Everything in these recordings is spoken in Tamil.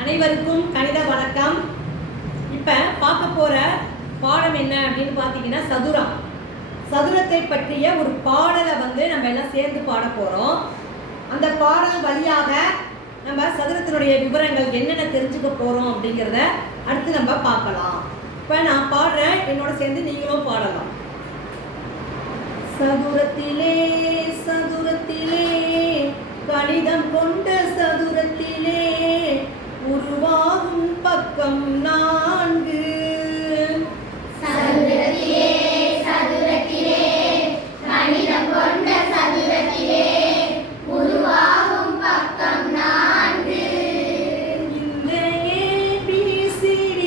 அனைவருக்கும் கணித வணக்கம். இப்போ பார்க்க போகிற பாடம் என்ன அப்படின்னு பார்த்தீங்கன்னா சதுரம். சதுரத்தை பற்றிய ஒரு பாடலை நம்ம எல்லாம் சேர்ந்து பாட போகிறோம். அந்த பாடல் வழியாக நம்ம சதுரத்தினுடைய விவரங்கள் என்னென்ன தெரிஞ்சுக்க போகிறோம் அப்படிங்கிறத அடுத்து நம்ம பார்க்கலாம். இப்போ நான் பாடுறேன், என்னோட சேர்ந்து நீங்களும் பாடலாம். சதுரத்திலே சதுரத்திலே கணிதம் கொண்ட சதுரத்திலே உருவாகும் பக்கம் 4. சதுரத்திலே சதுரத்திலே கணிதம் கொண்ட சதுரத்திலே உருவாகும் பக்கம் 4. இந்த ABCD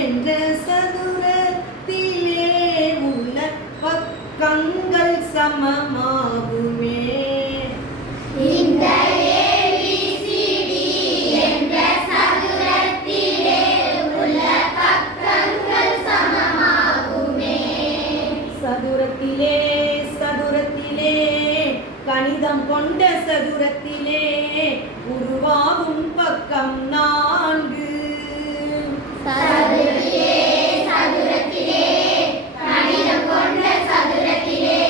என்ற சதுரத்திலே உள்ள பக்கங்கள் சமமாகுமே. இந்த ABCD என்ற சதுரத்திலே உள்ள பக்கங்கள் சமமாகுமே. சதுரத்திலே சதுரத்திலே கணிதம் கொண்ட சதுரத்திலே உருவாகும் பக்கம் 4. சதுரத்திலே சதுரத்திலே கணிதம் கொண்ட சதுரத்திலே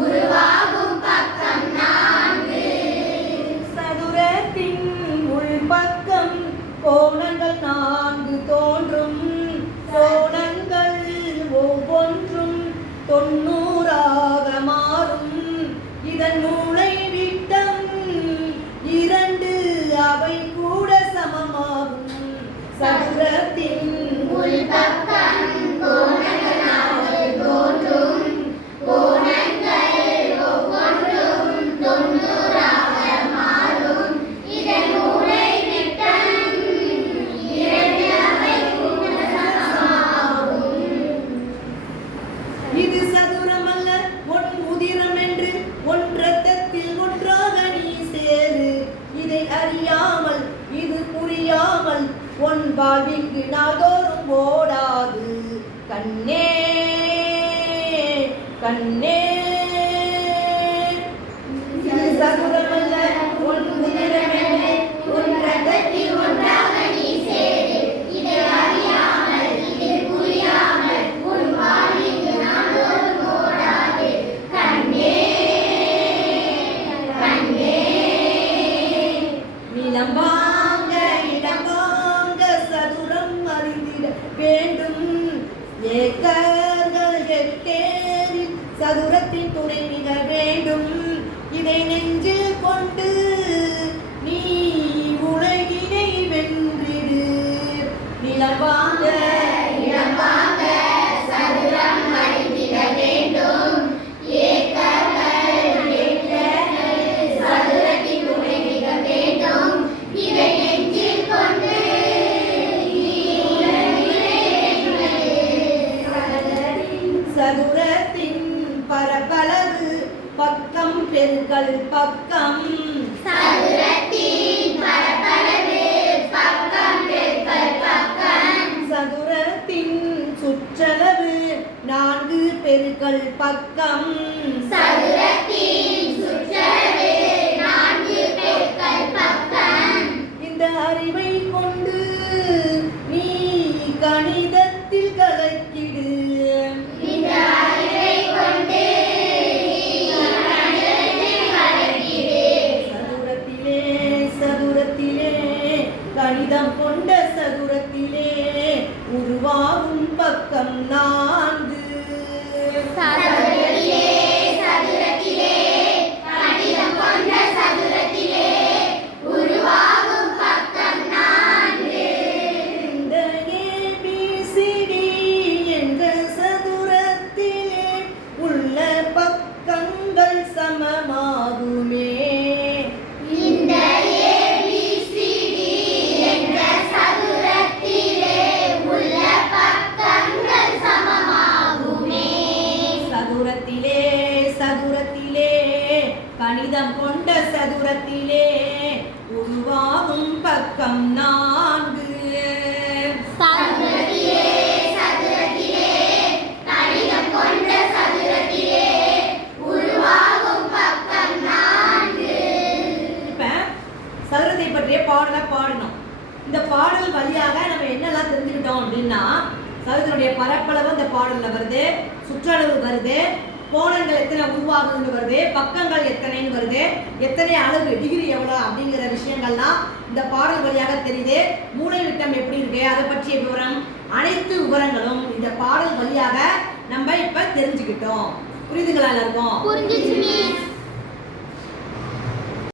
உருவாகும் பக்கம் 4. சதுரத்தின் உள்பக்கம் கோணங்கள் 4 தோன்றும். கோணங்கள் ஒவ்வொன்றும் 90ஆக மாறும். இதன் மூளை விட்டம் 2, அவை கூட சமமாகும். சதுரத்தின் உள்பக்கம் கோணங்கள் 4 தோன்றும். கோணங்கள் ஒவ்வொன்றும் 90ஆக மாறும். இதன் மூளை விட்டம் 2, அவை கூட சமமாகும். இது சதுரமல்ல ஒன் உதிரம் என்று ஒன்றத்தில் ஒன்றாக நீ சேரு. இதை அறியாமல் இது புரியாமல் உன் வாழ்விற்கு நாள்தோறும் ஓடாது. கண்ணே கண்ணே இது சதுரமல்ல ஒன் உதிரம் என்று ஒன்றத்தில் ஒன்றாக நீ சேரு. இதை அறியாமல் இது புரியாமல் உன் வாழ்விற்கு நாள்தோறும் ஓடாது. கண்ணே கண்ணே நிலம் வாங்க இடம் வாங்க சதுரம் அறிந்திட வேண்டும். ஏக்கர்கள் ஹெக்டேரில் சதுரத்தின் துணை மிக வேண்டும். இதை நெஞ்சில் கொண்டு நீ உலகினை வென்றிடு. நிலம் வாங்க இடம் வாங்க சதுரம் அறிந்திட வேண்டும். ஏக்கர்கள் ஹெக்டேரில் சதுரத்தின் துணை மிக வேண்டும். இதை நெஞ்சில் கொண்டு நீ உலகினை வென்றிடு. சதுரத்தின் பரப்பளவு பக்கம் பெருக்கல் பக்கம். சதுரத்தின் பரப்பளவு பக்கம் பெருக்கல் பக்கம். சதுரத்தின் சுற்றளவு 4 பெருக்கல் பக்கம். சதுரத்தின் சுற்றளவு 4 பெருக்கல் பக்கம். இந்த அறிவை கொண்டு நீ கணிதத்தில் கலக்கிடு. இந்த அறிவை கொண்டு நீ கணிதத்தில் கலக்கிடு. சதுரத்திலே சதுரத்திலே கணிதம் கொண்ட சதுரத்திலே உருவாகும் பக்கம் 4. சதுரத்திலே சதுரத்திலே கணிதம் கொண்ட சதுரத்திலே உருவாகும் பக்கம் 4. இந்த ABCD என்ற சதுரத்திலே உள்ள பக்கங்கள் சமமாகுமே. இந்த ABCD என்ற சதுரத்திலே உள்ள பக்கங்கள் சமமாகுமே. சதுரத்திலே சதுரத்திலே கணிதம் கொண்ட சதுரத்திலே உருவாகும் பக்கம் 4. சதுரத்திலே சதுரத்திலே கணிதம் கொண்ட சதுரத்திலே உருவாகும் பக்கம் 4. இப்ப சதுரத்தை பற்றிய பாடலை பாடணும். இந்த பாடல் வழியாக நம்ம என்னெல்லாம் தெரிஞ்சுக்கிட்டோம் அப்படின்னா சதுரத்தினுடைய பரப்பளவு இந்த பாடல்ல வருது, சுற்றளவு வருது, கோணங்கள் எத்தனை உருவாகுதுன்னு வருது, பக்கங்கள் எத்தனைன்னு வருது, எத்தனை அளவு டிகிரி எவ்வளோ அப்படிங்கிற விஷயங்கள்லாம் இந்த பாடல் வழியாக தெரியுது. மூளை விட்டம் எப்படி இருக்கு அதை பற்றிய விவரம், அனைத்து விவரங்களும் இந்த பாடல் வழியாக நம்ம இப்ப தெரிஞ்சுக்கிட்டோம். புரியுதுங்களா எல்லாருக்கும்? புரிஞ்சுச்சு மிஸ்.